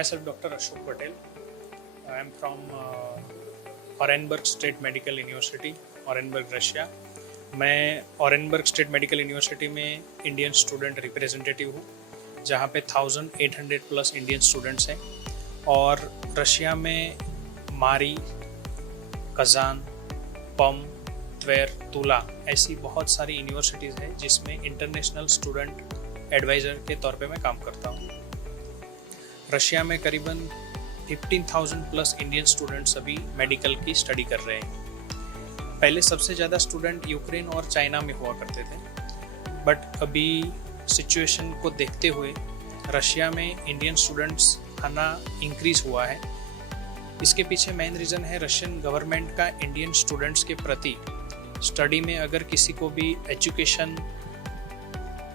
Myself Dr. Ashok Patel. I am from Orenburg State Medical University, Orenburg, Russia. मैं Orenburg state medical university में Indian student representative हूँ, जहाँ पे 1800 plus Indian students हैं। और Russia में मारी, कज़ान, पम, त्वेर, तुला ऐसी बहुत सारी यूनिवर्सिटीज़ हैं जिसमें इंटरनेशनल स्टूडेंट एडवाइज़र के तौर पे मैं काम करता हूँ। रशिया में करीबन 15,000 प्लस इंडियन स्टूडेंट्स अभी मेडिकल की स्टडी कर रहे हैं। पहले सबसे ज़्यादा स्टूडेंट यूक्रेन और चाइना में हुआ करते थे, बट अभी सिचुएशन को देखते हुए रशिया में इंडियन स्टूडेंट्स आना इंक्रीज़ हुआ है। इसके पीछे मेन रीज़न है रशियन गवर्नमेंट का इंडियन स्टूडेंट्स के प्रति स्टडी में, अगर किसी को भी एजुकेशन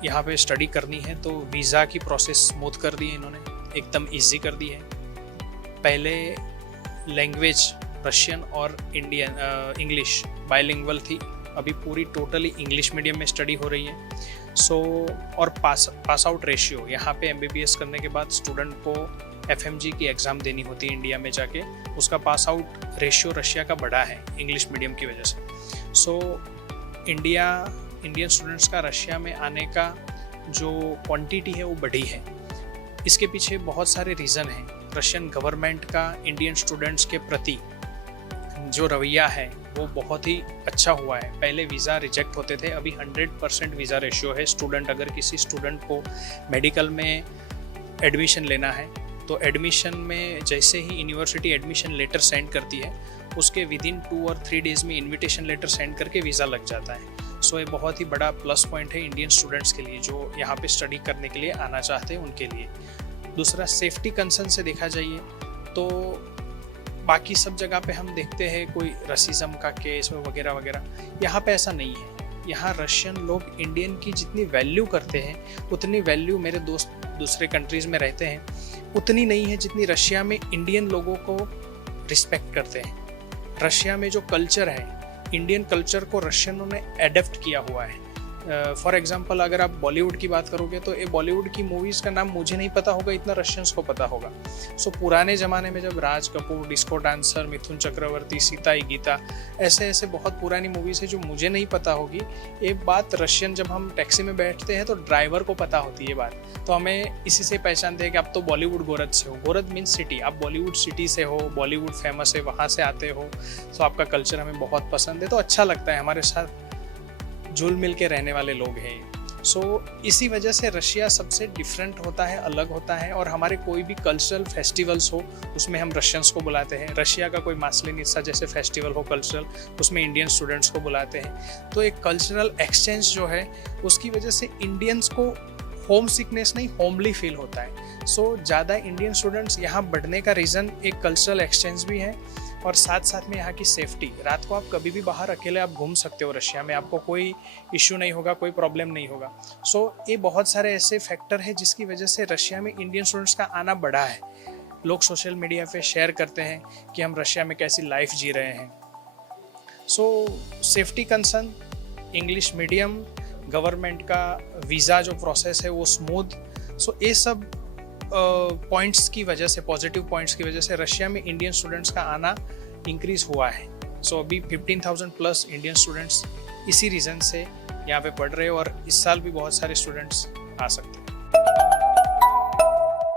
यहाँ पे स्टडी करनी है तो वीज़ा की प्रोसेस स्मूथ कर दी है इन्होंने, एकदम इजी कर दी है। पहले लैंग्वेज रशियन और इंडियन इंग्लिश बाइलिंगुअल थी, अभी पूरी टोटली इंग्लिश मीडियम में स्टडी हो रही है। और पास आउट रेशियो, यहाँ पे MBBS करने के बाद स्टूडेंट को FMG की एग्ज़ाम देनी होती है इंडिया में जाके, उसका पास आउट रेशियो रशिया का बढ़ा है इंग्लिश मीडियम की वजह से। इंडियन स्टूडेंट्स का रशिया में आने का जो क्वांटिटी है वो बढ़ी है। इसके पीछे बहुत सारे रीज़न हैं। रशियन गवर्नमेंट का इंडियन स्टूडेंट्स के प्रति जो रवैया है वो बहुत ही अच्छा हुआ है। पहले वीज़ा रिजेक्ट होते थे, अभी 100% वीज़ा रेशियो है। स्टूडेंट अगर किसी स्टूडेंट को मेडिकल में एडमिशन लेना है तो एडमिशन में जैसे ही यूनिवर्सिटी एडमिशन लेटर सेंड करती है, उसके विदिन 2 और 3 डेज़ में इन्विटेशन लेटर सेंड करके वीज़ा लग जाता है। सो ये बहुत ही बड़ा प्लस पॉइंट है इंडियन स्टूडेंट्स के लिए जो यहाँ पे स्टडी करने के लिए आना चाहते हैं उनके लिए। दूसरा, सेफ्टी कंसर्न से देखा जाइए तो बाकी सब जगह पे हम देखते हैं कोई रसीज़म का केस वगैरह वगैरह, यहाँ पे ऐसा नहीं है। यहाँ रशियन लोग इंडियन की जितनी वैल्यू करते हैं उतनी वैल्यू मेरे दोस्त दूसरे कंट्रीज़ में रहते हैं उतनी नहीं है जितनी रशिया में इंडियन लोगों को रिस्पेक्ट करते हैं। रशिया में जो कल्चर है, इंडियन कल्चर को रशियनों ने एडेप्ट किया हुआ है। फॉर एग्जांपल अगर आप बॉलीवुड की बात करोगे तो ये बॉलीवुड की मूवीज़ का नाम मुझे नहीं पता होगा, इतना रशियंस को पता होगा। सो पुराने ज़माने में जब राज कपूर, डिस्को डांसर, मिथुन चक्रवर्ती, सीता गीता, ऐसे बहुत पुरानी मूवीज़ है जो मुझे नहीं पता होगी। ये बात रशियन जब हम टैक्सी में बैठते हैं तो ड्राइवर को पता होती है बात, तो हमें इसी से पहचानते हैं कि आप तो बॉलीवुड गोरज से हो। गोरज मीन्स सिटी, आप बॉलीवुड सिटी से हो, बॉलीवुड फेमस है, वहाँ से आते हो, तो आपका कल्चर हमें बहुत पसंद है, तो अच्छा लगता है, हमारे साथ जुल मिल के रहने वाले लोग हैं। सो इसी वजह से रशिया सबसे डिफरेंट होता है, अलग होता है। और हमारे कोई भी कल्चरल फेस्टिवल्स हो उसमें हम रशियंस को बुलाते हैं। रशिया का कोई मास्लेनित्सा जैसे फेस्टिवल हो कल्चरल, उसमें इंडियन स्टूडेंट्स को बुलाते हैं। तो एक कल्चरल एक्सचेंज जो है उसकी वजह से इंडियंस को होम सिकनेस नहीं, होमली फील होता है। सो ज़्यादा इंडियन स्टूडेंट्स यहाँ बढ़ने का रीज़न एक कल्चरल एक्सचेंज भी है और साथ साथ में यहाँ की सेफ्टी। रात को आप कभी भी बाहर अकेले आप घूम सकते हो रशिया में, आपको कोई इश्यू नहीं होगा, कोई प्रॉब्लम नहीं होगा। सो ये बहुत सारे ऐसे फैक्टर है जिसकी वजह से रशिया में इंडियन स्टूडेंट्स का आना बढ़ा है। लोग सोशल मीडिया पे शेयर करते हैं कि हम रशिया में कैसी लाइफ जी रहे हैं। सो safety concern, English medium, government का वीज़ा जो प्रोसेस है वो स्मूथ। सो ये सब पॉइंट्स की वजह से, पॉजिटिव पॉइंट्स की वजह से रशिया में इंडियन स्टूडेंट्स का आना इंक्रीज़ हुआ है। सो अभी 15,000 प्लस इंडियन स्टूडेंट्स इसी रीज़न से यहाँ पे पढ़ रहे हैं और इस साल भी बहुत सारे स्टूडेंट्स आ सकते हैं।